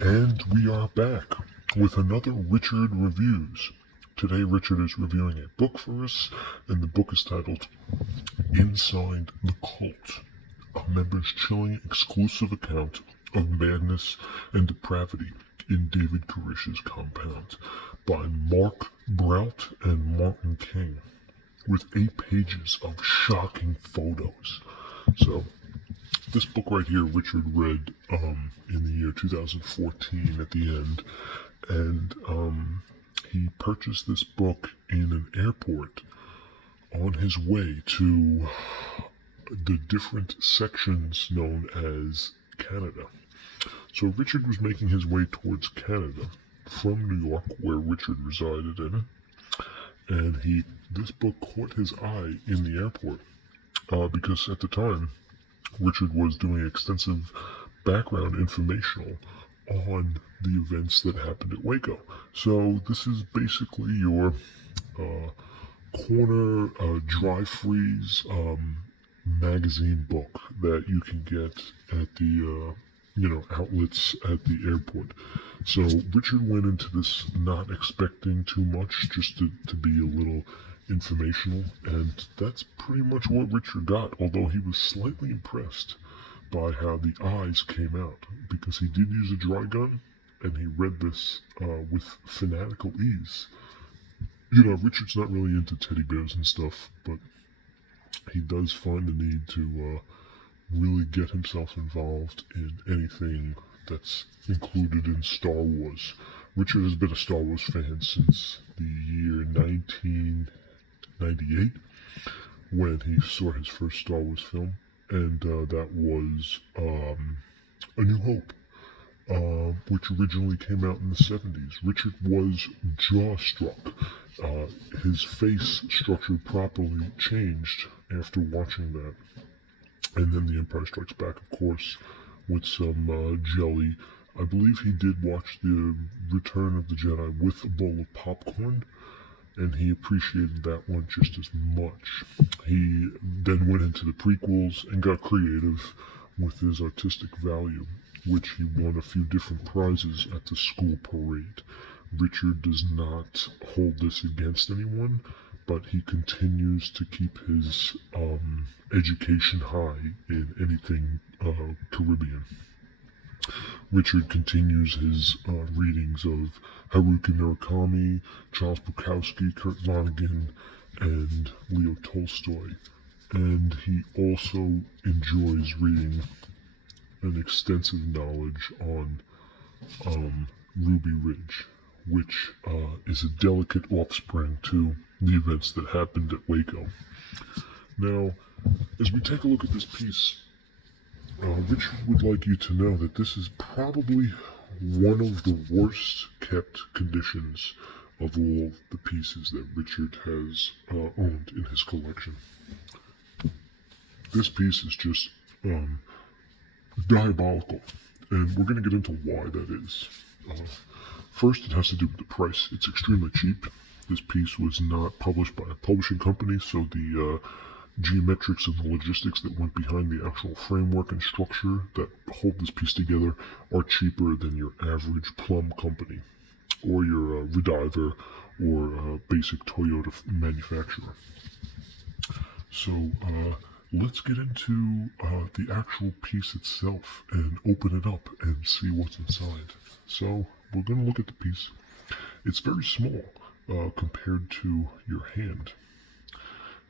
And we are back with another Richard Reviews. Today, Richard is reviewing a book for us, and the book is titled Inside the Cult, a member's chilling exclusive account of madness and depravity in David Korish's compound by Marc Breault and Martin King, with 8 pages of shocking photos. So, this book right here, Richard read in the year 2014 at the end, and he purchased this book in an airport on his way to the different sections known as Canada. So Richard was making his way towards Canada from New York, where Richard resided in, and this book caught his eye in the airport because at the time Richard was doing extensive background informational on the events that happened at Waco. So this is basically your corner dry freeze magazine book that you can get at the outlets at the airport. So Richard went into this not expecting too much, just to be a little informational, and that's pretty much what Richard got, although he was slightly impressed by how the eyes came out, because he did use a dry gun, and he read this with fanatical ease. You know, Richard's not really into teddy bears and stuff, but he does find the need to really get himself involved in anything that's included in Star Wars. Richard has been a Star Wars fan since the year 1998, when he saw his first Star Wars film, and that was A New Hope, which originally came out in the 70s. Richard was jaw-struck. His face structure properly changed after watching that. And then The Empire Strikes Back, of course, with some jelly. I believe he did watch The Return of the Jedi with a bowl of popcorn, and he appreciated that one just as much. He then went into the prequels and got creative with his artistic value, which he won a few different prizes at the school parade. Richard does not hold this against anyone, but he continues to keep his education high in anything Caribbean. Richard continues his readings of Haruki Murakami, Charles Bukowski, Kurt Vonnegut, and Leo Tolstoy. And he also enjoys reading an extensive knowledge on Ruby Ridge, which is a delicate offspring to the events that happened at Waco. Now, as we take a look at this piece, Richard would like you to know that this is probably one of the worst kept conditions of all the pieces that Richard has owned in his collection. This piece is just diabolical, and we're going to get into why that is. First, it has to do with the price. It's extremely cheap. This piece was not published by a publishing company, so the geometrics and the logistics that went behind the actual framework and structure that hold this piece together are cheaper than your average plum company or your Rediver or basic Toyota manufacturer. So let's get into the actual piece itself and open it up and see what's inside. So we're going to look at the piece. It's very small compared to your hand.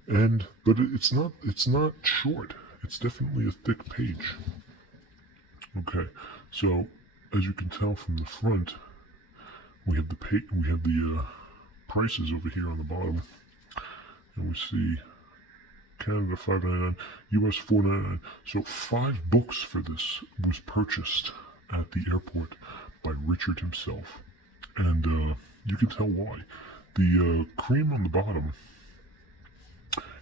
But it's not short. It's definitely a thick page. Okay, so as you can tell from the front, we have the prices over here on the bottom, and we see Canada $5.99, US $4.99. So 5 books for this was purchased at the airport by Richard himself, and you can tell why. The cream on the bottom.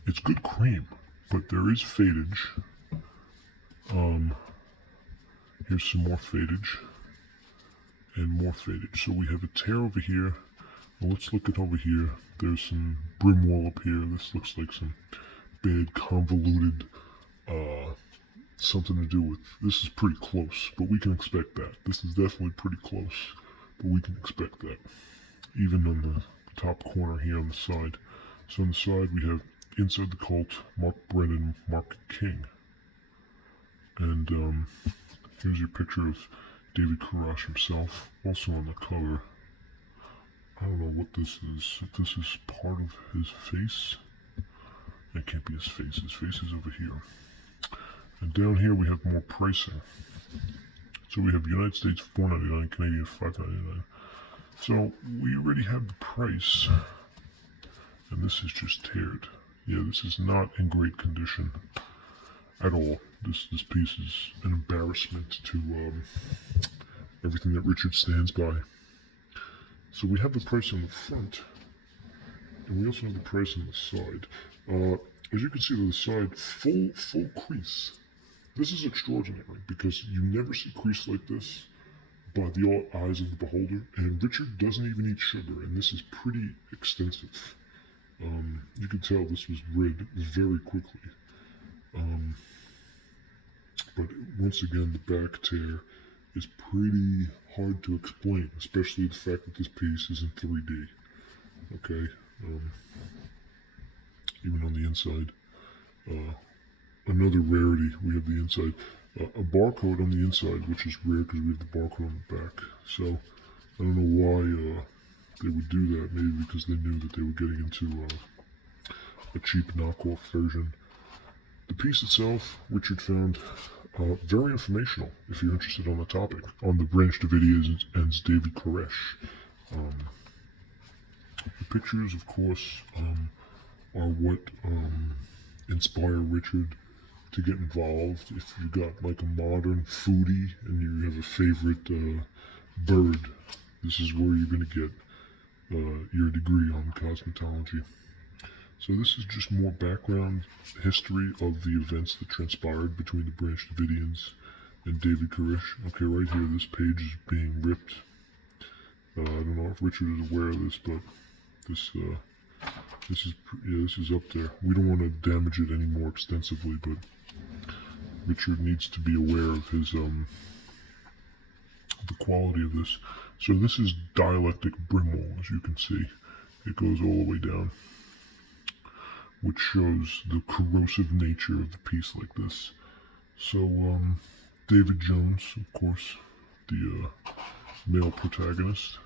It's good cream, but there is fadage. Here's some more fadage, and more fadage. So we have a tear over here. Well, let's look at over here. There's some brim wall up here. This looks like some bad convoluted something to do with, this is pretty close, but we can expect that. This is definitely pretty close, but we can expect that. Even on the top corner here on the side. So on the side we have Inside the Cult, Marc Brennan, Mark King. And here's your picture of David Koresh himself, also on the cover. I don't know what this is. If this is part of his face. That can't be his face. His face is over here. And down here we have more pricing. So we have United States $4.99, Canadian $5.99. So we already have the price. And this is just teared. Yeah, this is not in great condition at all. This piece is an embarrassment to everything that Richard stands by. So we have the price on the front, and we also have the price on the side. As you can see on the side, full crease. This is extraordinary because you never see crease like this by the eyes of the beholder. And Richard doesn't even eat sugar, and this is pretty extensive. You can tell this was rid very quickly. But once again, the back tear is pretty hard to explain, especially the fact that this piece is in 3D. Okay, even on the inside. Another rarity, we have the inside. A barcode on the inside, which is rare because we have the barcode on the back. So I don't know why they would do that. Maybe because they knew that they were getting into a cheap knockoff version. The piece itself, Richard found very informational if you're interested on the topic, on the Branch Davidians and David Koresh. The pictures, of course, are what inspire Richard to get involved. If you got like a modern foodie and you have a favorite bird, this is where you're going to get your degree on cosmetology. So this is just more background history of the events that transpired between the Branch Davidians and David Koresh. Okay, right here, this page is being ripped. I don't know if Richard is aware of this, but this is up there. We don't want to damage it any more extensively, but Richard needs to be aware of his the quality of this. So this is dialectic Breault, as you can see. It goes all the way down, which shows the corrosive nature of the piece like this. So David Jones, of course, the male protagonist.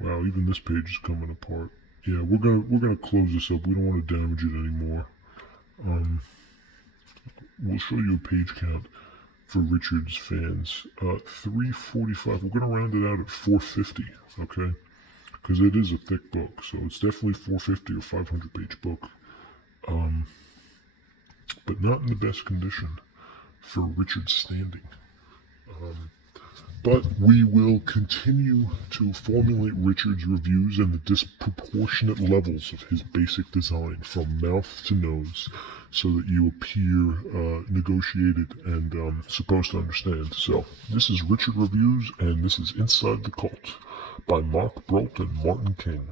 Wow, even this page is coming apart. Yeah, we're gonna close this up. We don't want to damage it anymore. We'll show you a page count for Richard's fans. 345. We're gonna round it out at 450. Okay, because it is a thick book, so it's definitely 450 or 500-page book. But not in the best condition for Richard's standing. But we will continue to formulate Richard's reviews and the disproportionate levels of his basic design from mouth to nose so that you appear negotiated and supposed to understand. So this is Richard Reviews, and this is Inside the Cult by Marc, Breault, and Martin King.